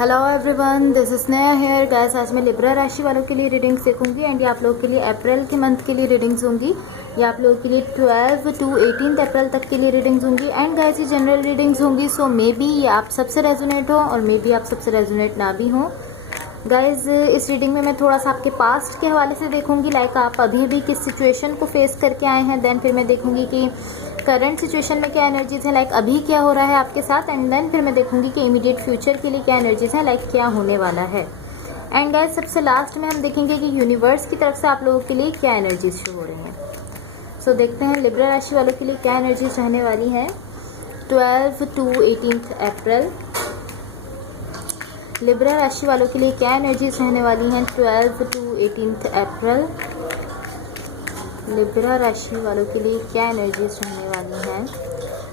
Hello everyone, this is Sneha hair guys. आज मैं Libra राशि वालों के लिए रीडिंग्स देखूंगी एंड ये आप लोगों के लिए अप्रैल के मंथ के लिए रीडिंग्स होंगी। ये आप लोगों के लिए 12 to 18 अप्रैल तक के लिए रीडिंग्स होंगी एंड गाइस ये जनरल रीडिंग्स होंगी। सो मे बी ये आप सबसे रेजोनेट हो और मे बी आप सबसे रेजोनेट ना भी हो। गाइज इस रीडिंग में मैं थोड़ा सा आपके पास्ट के हवाले से देखूंगी, लाइक आप अभी भी किस सिचुएशन को फेस करके आए हैं। देन फिर मैं देखूंगी कि करंट सिचुएशन में क्या एनर्जीज है, लाइक अभी क्या हो रहा है आपके साथ। एंड देन फिर मैं देखूंगी कि इमीडिएट फ्यूचर के लिए क्या एनर्जीज है, लाइक क्या होने वाला है। एंड गाइज सबसे लास्ट में हम देखेंगे कि यूनिवर्स की तरफ से आप लोगों के लिए क्या एनर्जीज शो हो रही हैं। सो देखते हैं लिब्रा राशि वालों के लिए क्या एनर्जीज रहने वाली है 12 to 18 अप्रैल। लिब्रा राशि वालों के लिए क्या एनर्जीज रहने वाली हैं 12 to 18 अप्रैल। लिब्रा राशि वालों के लिए क्या एनर्जीज रहने वाली हैं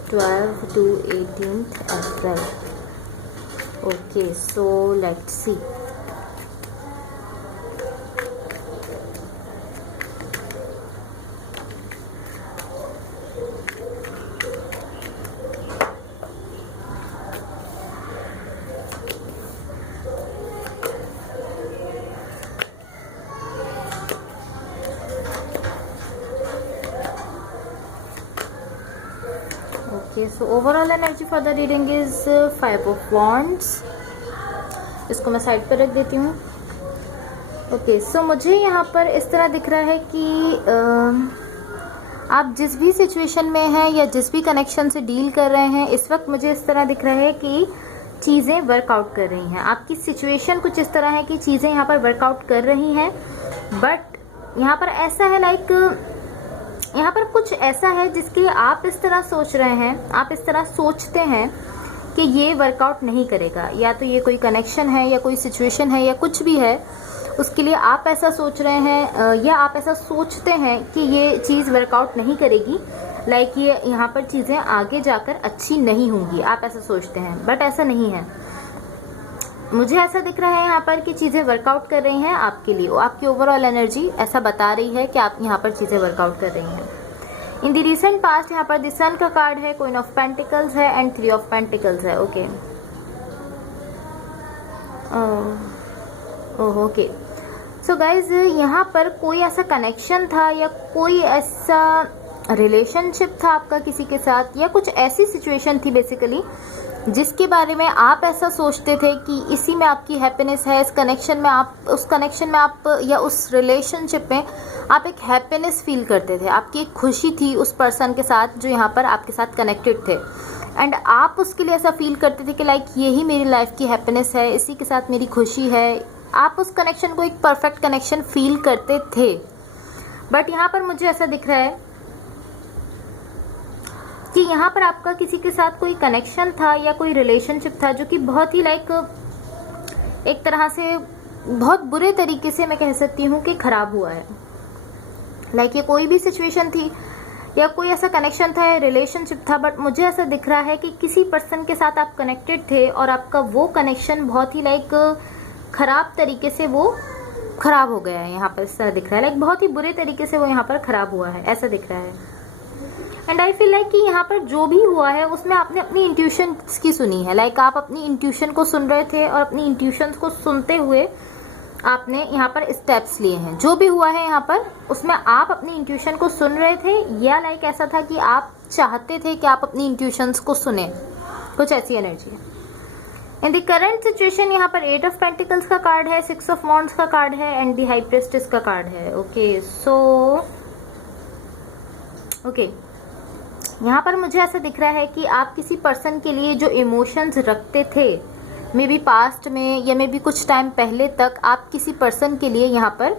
12 to 18 April. Okay, so let's see. Okay, so overall energy for the reading is 5 of Wands। इसको मैं साइड पर रख देती हूँ। ओके, सो मुझे यहाँ पर इस तरह दिख रहा है कि आप जिस भी सिचुएशन में हैं या जिस भी कनेक्शन से डील कर रहे हैं, इस वक्त मुझे इस तरह दिख रहा है कि चीज़ें वर्कआउट कर रही हैं। आपकी सिचुएशन कुछ इस तरह है कि चीज़ें यहाँ पर वर्कआउट कर रही हैं, बट यहाँ पर ऐसा है लाइक यहाँ पर कुछ ऐसा है जिसके लिए आप इस तरह सोच रहे हैं, आप इस तरह सोचते हैं कि ये वर्कआउट नहीं करेगा, या तो ये कोई कनेक्शन है या कोई सिचुएशन है या कुछ भी है, उसके लिए आप ऐसा सोच रहे हैं या आप ऐसा सोचते हैं कि ये चीज़ वर्कआउट नहीं करेगी, लाइक ये यहाँ पर चीज़ें आगे जाकर अच्छी नहीं होंगी, आप ऐसा सोचते हैं। बट ऐसा नहीं है, मुझे ऐसा दिख रहा है यहाँ पर कि चीज़ें वर्कआउट कर रही हैं आपके लिए। आपकी ओवरऑल एनर्जी ऐसा बता रही है कि आप यहाँ पर चीज़ें वर्कआउट कर रही हैं। इन द रिसेंट पास्ट यहाँ पर द सन का कार्ड है, क्वीन ऑफ पेंटिकल्स है एंड 3 ऑफ पेंटिकल्स है। ओके ओके, सो गाइज यहाँ पर कोई ऐसा कनेक्शन था या कोई ऐसा रिलेशनशिप था आपका किसी के साथ, या कुछ ऐसी सिचुएशन थी बेसिकली जिसके बारे में आप ऐसा सोचते थे कि इसी में आपकी हैप्पीनेस है, इस कनेक्शन में आप, उस कनेक्शन में आप या उस रिलेशनशिप में आप एक हैप्पीनेस फील करते थे, आपकी एक खुशी थी उस पर्सन के साथ जो यहाँ पर आपके साथ कनेक्टेड थे। एंड आप उसके लिए ऐसा फील करते थे कि लाइक यही मेरी लाइफ की हैप्पीनेस है, इसी के साथ मेरी खुशी है। आप उस कनेक्शन को एक परफेक्ट कनेक्शन फील करते थे। बट यहाँ पर मुझे ऐसा दिख रहा है कि यहाँ पर आपका किसी के साथ कोई कनेक्शन था या कोई रिलेशनशिप था जो कि बहुत ही लाइक एक तरह से बहुत बुरे तरीके से मैं कह सकती हूँ कि खराब हुआ है। लाइक ये कोई भी सिचुएशन थी या कोई ऐसा कनेक्शन था या रिलेशनशिप था, बट मुझे ऐसा दिख रहा है कि किसी पर्सन के साथ आप कनेक्टेड थे और आपका वो कनेक्शन बहुत ही लाइक खराब तरीके से वो खराब हो गया है। यहाँ पर इस तरह दिख रहा है, लाइक बहुत ही बुरे तरीके से वो यहाँ पर खराब हुआ है, ऐसा दिख रहा है। एंड आई फील लाइक कि यहाँ पर जो भी हुआ है उसमें आपने अपनी इंट्यूशन की सुनी है, लाइक आप अपनी इंट्यूशन को सुन रहे थे और अपनी इंट्यूशन को सुनते हुए आपने यहाँ पर स्टेप्स लिए हैं। जो भी हुआ है यहाँ पर उसमें आप अपनी इंट्यूशन को सुन रहे थे, या लाइक ऐसा था कि आप चाहते थे कि आप अपनी इंट्यूशंस को सुने, कुछ ऐसी एनर्जी है। इन द करंट सिचुएशन यहाँ पर 8 ऑफ पेंटिकल्स का कार्ड है, 6 ऑफ वॉन्ड्स का कार्ड है एंड द हाई प्रीस्टेस का कार्ड है। ओके, सो ओके, यहाँ पर मुझे ऐसा दिख रहा है कि आप किसी पर्सन के लिए जो इमोशंस रखते थे, मे बी पास्ट में या मे बी कुछ टाइम पहले तक आप किसी पर्सन के लिए यहाँ पर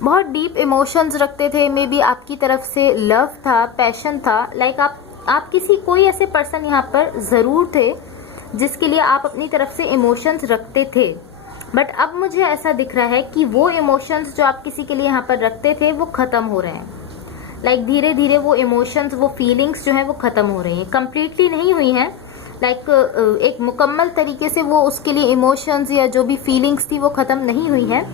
बहुत डीप इमोशंस रखते थे। मे बी आपकी तरफ से लव था, पैशन था, लाइक आप किसी कोई ऐसे पर्सन यहाँ पर ज़रूर थे जिसके लिए आप अपनी तरफ से इमोशंस रखते थे। बट अब मुझे ऐसा दिख रहा है कि वो इमोशंस जो आप किसी के लिए यहाँ पर रखते थे वो ख़त्म हो रहे हैं। लाइक धीरे धीरे वो इमोशंस, वो फीलिंग्स जो है वो ख़त्म हो रही हैं, कम्प्लीटली नहीं हुई हैं, लाइक एक मुकम्मल तरीके से वो उसके लिए इमोशंस या जो भी फीलिंग्स थी वो ख़त्म नहीं हुई हैं।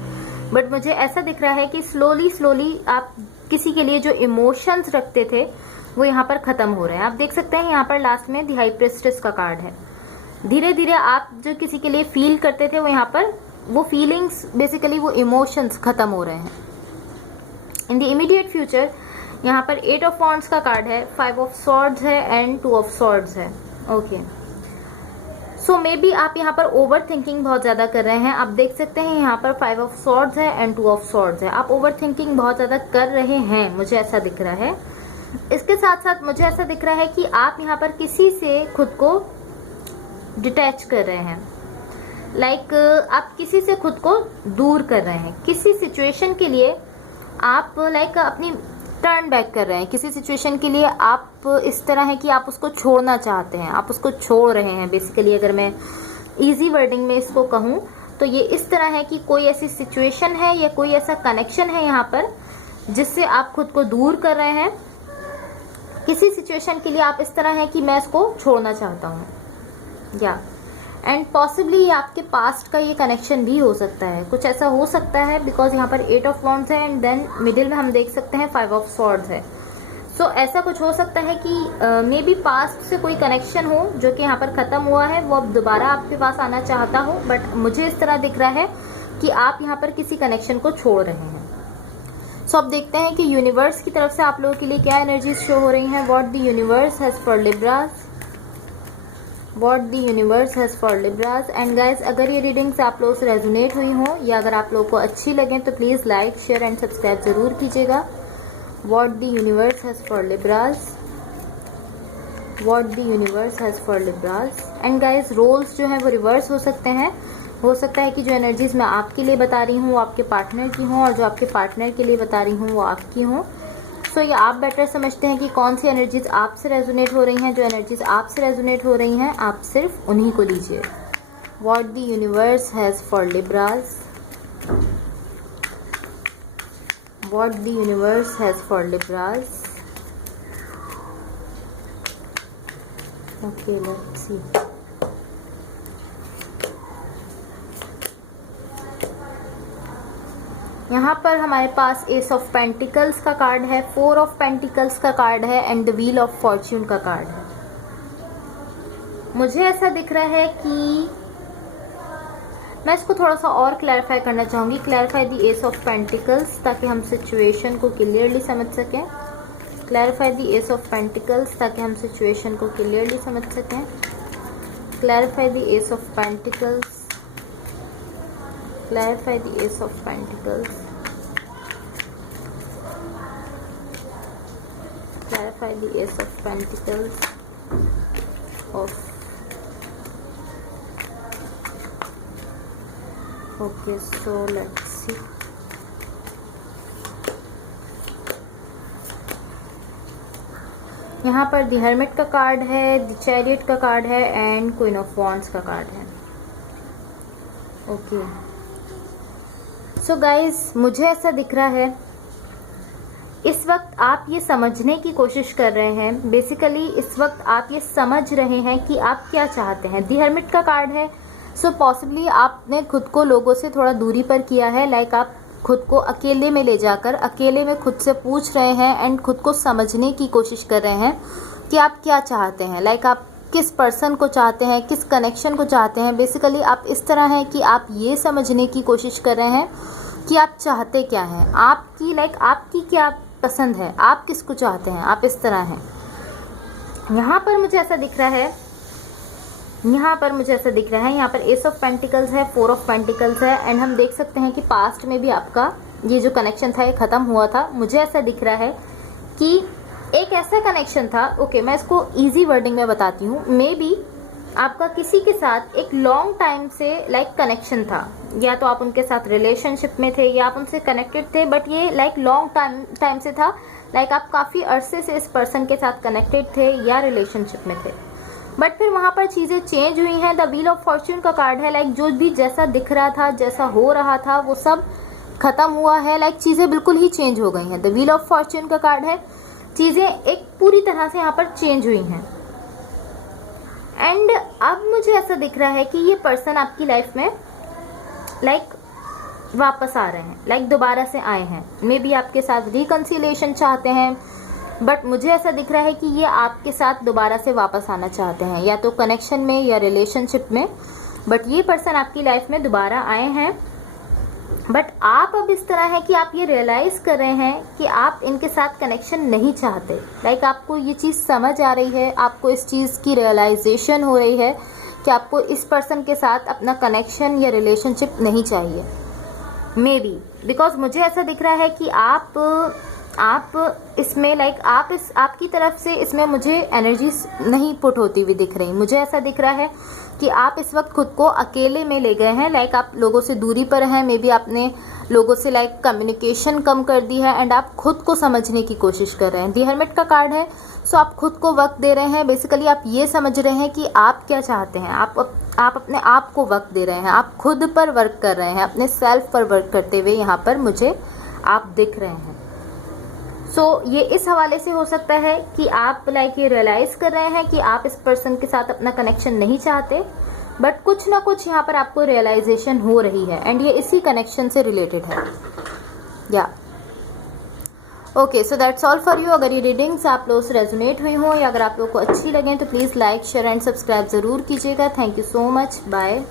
बट मुझे ऐसा दिख रहा है कि स्लोली आप किसी के लिए जो इमोशंस रखते थे वो यहाँ पर ख़त्म हो रहे हैं। आप देख सकते हैं यहाँ पर लास्ट में द हाई प्रीस्टेस का कार्ड है। धीरे धीरे आप जो किसी के लिए फील करते थे वो यहाँ पर वो फीलिंग्स बेसिकली वो इमोशंस खत्म हो रहे हैं। इन द इमीडिएट फ्यूचर यहाँ पर 8 ऑफ वॉन्ड्स का कार्ड है, 5 ऑफ सॉर्ड्स है एंड 2 ऑफ सॉर्ड्स है। ओके, सो मे बी आप यहाँ पर ओवर थिंकिंग बहुत ज़्यादा कर रहे हैं। आप देख सकते हैं यहाँ पर 5 ऑफ सॉर्ड्स है एंड 2 ऑफ सॉर्ड्स है। आप ओवर थिंकिंग बहुत ज़्यादा कर रहे हैं, मुझे ऐसा दिख रहा है। इसके साथ साथ मुझे ऐसा दिख रहा है कि आप यहाँ पर किसी से खुद को डिटैच कर रहे हैं। लाइक आप किसी से खुद को दूर कर रहे हैं। किसी सिचुएशन के लिए आप अपनी टर्न बैक कर रहे हैं। किसी सिचुएशन के लिए आप इस तरह है कि आप उसको छोड़ना चाहते हैं, आप उसको छोड़ रहे हैं। बेसिकली अगर मैं इजी वर्डिंग में इसको कहूँ तो ये इस तरह है कि कोई ऐसी सिचुएशन है या कोई ऐसा कनेक्शन है यहाँ पर जिससे आप खुद को दूर कर रहे हैं। किसी सिचुएशन के लिए आप इस तरह है कि मैं इसको छोड़ना चाहता हूँ, या एंड पॉसिबली ये आपके पास्ट का ये कनेक्शन भी हो सकता है, कुछ ऐसा हो सकता है। बिकॉज यहाँ पर 8 ऑफ वॉन्ड्स है एंड देन मिडिल में हम देख सकते हैं 5 ऑफ सॉर्ड्स है। सो ऐसा कुछ हो सकता है कि मे बी पास्ट से कोई कनेक्शन हो जो कि यहाँ पर ख़त्म हुआ है, वो अब दोबारा आपके पास आना चाहता हो। बट मुझे इस तरह दिख रहा है कि आप यहाँ पर किसी कनेक्शन को छोड़ रहे हैं। सो अब देखते हैं कि यूनिवर्स की तरफ से आप लोगों के लिए क्या एनर्जीज शो हो रही हैं। What the universe has for Libras, what the universe has for Libras. And guys, अगर ये रीडिंग्स आप लोगों से रेजोनेट हुई हों या अगर आप लोगों को अच्छी लगें तो please like, share and subscribe ज़रूर कीजिएगा। What the universe has for Libras, what the universe has for Libras. And guys, roles जो हैं वो रिवर्स हो सकते हैं। हो सकता है कि जो एनर्जीज मैं आपके लिए बता रही हूँ वो आपके पार्टनर की हों, और जो आपके पार्टनर के लिए बता रही हूँ वो आपकी हों। सो ये आप बेटर समझते हैं कि कौन सी एनर्जीज आपसे रेजोनेट हो रही हैं। जो एनर्जीज आपसे रेजोनेट हो रही हैं आप सिर्फ उन्हीं को लीजिए। What the universe has for Libras, what the universe has for Libras. Okay, let's see. यहाँ पर हमारे पास एस ऑफ पेंटिकल्स का कार्ड है, 4 ऑफ पेंटिकल्स का कार्ड है and the wheel of Fortune का कार्ड है। मुझे ऐसा दिख रहा है कि मैं इसको थोड़ा सा और क्लैरिफाई करना चाहूँगी। Clarify the S of pentacles, ताकि हम सिचुएशन को क्लियरली समझ सकें। Clarify the S of pentacles, ताकि हम सिचुएशन को क्लियरली समझ सकें। Clarify the S of pentacles, clarify the ace of pentacles, clarify the ace of pentacles of okay, so let's see. यहाँ पर द हर्मिट का कार्ड है, द चैरियट का कार्ड है एंड क्वीन ऑफ वॉन्ड्स का card है। Okay, so guys, मुझे ऐसा दिख रहा है इस वक्त आप ये समझने की कोशिश कर रहे हैं। बेसिकली इस वक्त आप ये समझ रहे हैं कि आप क्या चाहते हैं। दी हर्मिट का कार्ड है, सो पॉसिबली आपने खुद को लोगों से थोड़ा दूरी पर किया है। लाइक आप खुद को अकेले में ले जाकर अकेले में खुद से पूछ रहे हैं एंड खुद को समझने की कोशिश कर रहे हैं कि आप क्या चाहते हैं। लाइक आप किस पर्सन को चाहते हैं, किस कनेक्शन को चाहते हैं। बेसिकली आप इस तरह हैं कि आप ये समझने की कोशिश कर रहे हैं कि आप चाहते क्या हैं, आपकी आपकी क्या पसंद है, आप किसको चाहते हैं। आप इस तरह हैं। यहाँ पर मुझे ऐसा दिख रहा है, यहाँ पर एस ऑफ पेंटिकल्स है, 4 ऑफ पेंटिकल्स है एंड हम देख सकते हैं कि पास्ट में भी आपका ये जो कनेक्शन था ये ख़त्म हुआ था। मुझे ऐसा दिख रहा है कि एक ऐसा कनेक्शन था। ओके, मैं इसको इजी वर्डिंग में बताती हूँ। मे बी आपका किसी के साथ एक लॉन्ग टाइम से कनेक्शन था, या तो आप उनके साथ रिलेशनशिप में थे या आप उनसे कनेक्टेड थे, बट ये लॉन्ग टाइम से था। आप काफ़ी अरसे से इस पर्सन के साथ कनेक्टेड थे या रिलेशनशिप में थे, बट फिर वहाँ पर चीज़ें चेंज हुई हैं। द व्हील ऑफ फॉर्च्यून का कार्ड है, जो भी जैसा दिख रहा था, जैसा हो रहा था, वो सब खत्म हुआ है। चीज़ें बिल्कुल ही चेंज हो गई हैं। द व्हील ऑफ फॉर्च्यून का कार्ड है, चीज़ें एक पूरी तरह से यहाँ पर चेंज हुई हैं। एंड अब मुझे ऐसा दिख रहा है कि ये पर्सन आपकी लाइफ में वापस आ रहे हैं, दोबारा से आए हैं। मे बी आपके साथ रिकंसिलिएशन चाहते हैं बट मुझे ऐसा दिख रहा है कि ये आपके साथ दोबारा से वापस आना चाहते हैं, या तो कनेक्शन में या रिलेशनशिप में, बट ये पर्सन आपकी लाइफ में दोबारा आए हैं। बट आप अब इस तरह है कि आप ये रियलाइज कर रहे हैं कि आप इनके साथ कनेक्शन नहीं चाहते। लाइक आपको ये चीज़ समझ आ रही है, आपको इस चीज़ की रियलाइजेशन हो रही है कि आपको इस पर्सन के साथ अपना कनेक्शन या रिलेशनशिप नहीं चाहिए। मे बी बिकॉज मुझे ऐसा दिख रहा है कि आप इसमें लाइक आपकी तरफ से इसमें मुझे एनर्जी नहीं पुट होती हुई दिख रही। मुझे ऐसा दिख रहा है कि आप इस वक्त खुद को अकेले में ले गए हैं। लाइक आप लोगों से दूरी पर हैं, मे बी आपने लोगों से लाइक कम्युनिकेशन कम कर दी है एंड आप खुद को समझने की कोशिश कर रहे हैं। दी हर्मिट का कार्ड है, सो आप खुद को वक्त दे रहे हैं। बेसिकली आप ये समझ रहे हैं कि आप क्या चाहते हैं। आप अपने आप को वक्त दे रहे हैं, आप खुद पर वर्क कर रहे हैं, अपने सेल्फ पर वर्क करते हुए यहाँ पर मुझे आप दिख रहे हैं। ये इस हवाले से हो सकता है कि आप लाइक ये रियलाइज कर रहे हैं कि आप इस पर्सन के साथ अपना कनेक्शन नहीं चाहते, बट कुछ ना कुछ यहाँ पर आपको रियलाइजेशन हो रही है एंड ये इसी कनेक्शन से रिलेटेड है। या okay, so that's all for you. अगर ये रीडिंग्स आप लोगों से रेजोनेट हुई हों या अगर आप लोगों को अच्छी लगें तो please like share and subscribe ज़रूर कीजिएगा। Thank you so much, bye.